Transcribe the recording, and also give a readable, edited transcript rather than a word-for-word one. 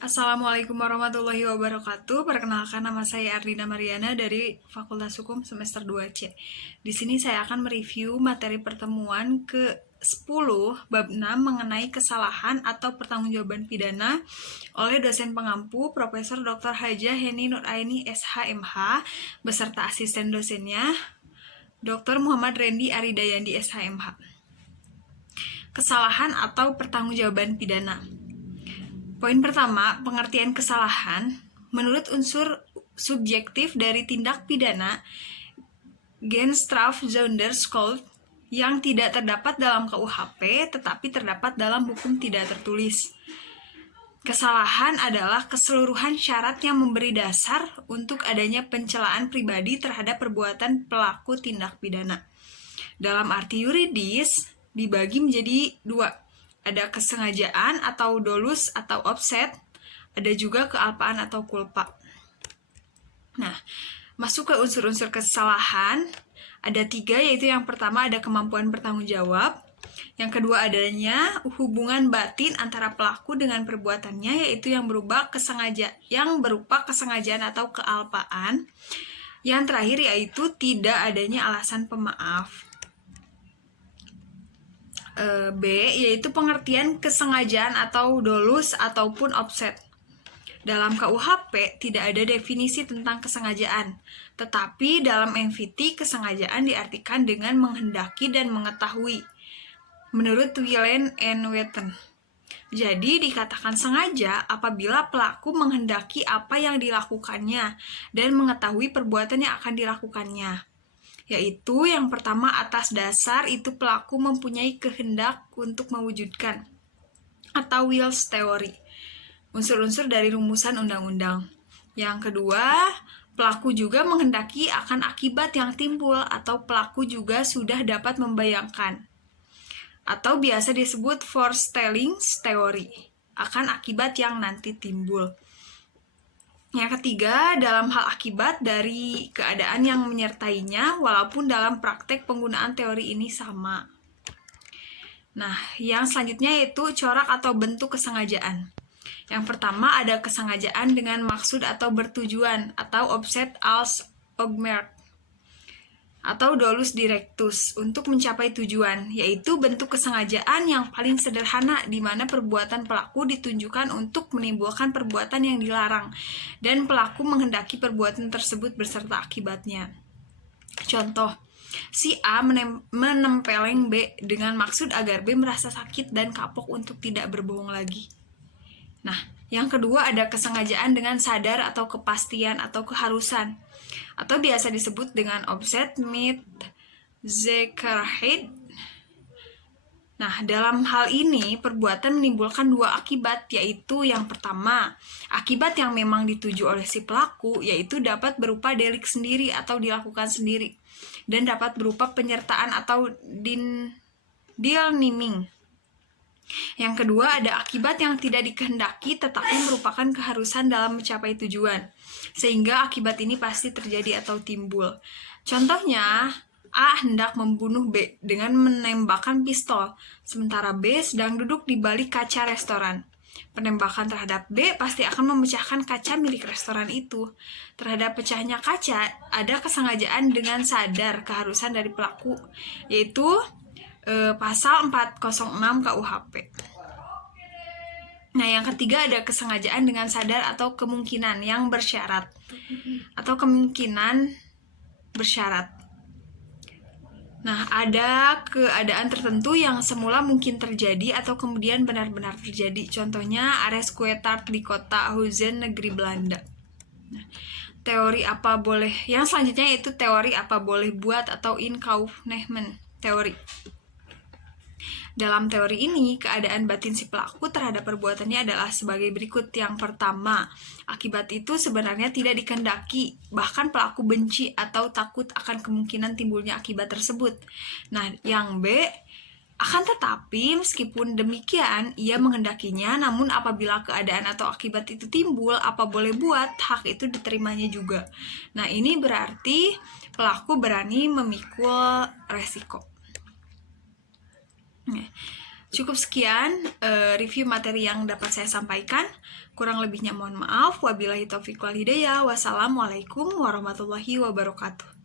Assalamualaikum warahmatullahi wabarakatuh. Perkenalkan, nama saya Ardina Mariana dari Fakultas Hukum semester 2C. Di sini saya akan mereview materi pertemuan ke-10 bab 6 mengenai kesalahan atau pertanggungjawaban pidana oleh dosen pengampu Profesor Dr. Hajah Heni Nuraini SHMH beserta asisten dosennya Dr. Muhammad Rendi Aridayandi SHMH. Kesalahan atau pertanggungjawaban pidana. Poin pertama, pengertian kesalahan. Menurut unsur subjektif dari tindak pidana Genstrafzonderschuld yang tidak terdapat dalam KUHP tetapi terdapat dalam hukum tidak tertulis. Kesalahan adalah keseluruhan syarat yang memberi dasar untuk adanya pencelaan pribadi terhadap perbuatan pelaku tindak pidana. Dalam arti yuridis, dibagi menjadi dua. Ada kesengajaan atau dolus atau offset, ada juga kealpaan atau kulpa. Nah, masuk ke unsur-unsur kesalahan, ada 3, yaitu yang pertama ada kemampuan bertanggung jawab, yang kedua adanya hubungan batin antara pelaku dengan perbuatannya, yaitu yang berupa kesengajaan atau kealpaan, yang terakhir yaitu tidak adanya alasan pemaaf. B, yaitu pengertian kesengajaan atau dolus ataupun offset. Dalam KUHP tidak ada definisi tentang kesengajaan, tetapi dalam MVT kesengajaan diartikan dengan menghendaki dan mengetahui, menurut Wieland and Wetten. Jadi dikatakan sengaja apabila pelaku menghendaki apa yang dilakukannya dan mengetahui perbuatan yang akan dilakukannya. Yaitu yang pertama, atas dasar itu pelaku mempunyai kehendak untuk mewujudkan, atau Wills Theory, unsur-unsur dari rumusan undang-undang. Yang kedua, pelaku juga menghendaki akan akibat yang timbul, atau pelaku juga sudah dapat membayangkan, atau biasa disebut foretelling theory, akan akibat yang nanti timbul. Yang ketiga, dalam hal akibat dari keadaan yang menyertainya, walaupun dalam praktek penggunaan teori ini sama. Nah, yang selanjutnya yaitu corak atau bentuk kesengajaan. Yang pertama ada kesengajaan dengan maksud atau bertujuan, atau offset als oogmerk, atau dolus directus, untuk mencapai tujuan, yaitu bentuk kesengajaan yang paling sederhana di mana perbuatan pelaku ditunjukkan untuk menimbulkan perbuatan yang dilarang dan pelaku menghendaki perbuatan tersebut beserta akibatnya. Contoh, si A menempeleng B dengan maksud agar B merasa sakit dan kapok untuk tidak berbohong lagi. Nah, yang kedua ada kesengajaan dengan sadar atau kepastian atau keharusan, atau biasa disebut dengan offset mit zekerheid. Nah, dalam hal ini perbuatan menimbulkan 2 akibat, yaitu yang pertama, akibat yang memang dituju oleh si pelaku, yaitu dapat berupa delik sendiri atau dilakukan sendiri, dan dapat berupa penyertaan atau deelneming. Yang kedua ada akibat yang tidak dikehendaki tetapi merupakan keharusan dalam mencapai tujuan, sehingga akibat ini pasti terjadi atau timbul. Contohnya, A hendak membunuh B dengan menembakkan pistol, sementara B sedang duduk di balik kaca restoran. Penembakan terhadap B pasti akan memecahkan kaca milik restoran itu. Terhadap pecahnya kaca, ada kesengajaan dengan sadar keharusan dari pelaku, yaitu pasal 406 KUHP. Nah, yang ketiga ada kesengajaan dengan sadar atau kemungkinan yang bersyarat, atau kemungkinan bersyarat. Nah, ada keadaan tertentu yang semula mungkin terjadi atau kemudian benar-benar terjadi. Contohnya Aresquetart di kota Huizen, negeri Belanda. Nah, teori apa boleh, yang selanjutnya yaitu teori apa boleh buat atau inkaufnehmen teori. Dalam teori ini, keadaan batin si pelaku terhadap perbuatannya adalah sebagai berikut. Yang pertama, akibat itu sebenarnya tidak dikehendaki, bahkan pelaku benci atau takut akan kemungkinan timbulnya akibat tersebut. Nah, yang B, akan tetapi meskipun demikian, ia menghendakinya, namun apabila keadaan atau akibat itu timbul, apa boleh buat, hak itu diterimanya juga. Nah, ini berarti pelaku berani memikul resiko. Cukup sekian review materi yang dapat saya sampaikan. Kurang lebihnya mohon maaf. Wabillahi taufiq wal hidayah. Wassalamualaikum warahmatullahi wabarakatuh.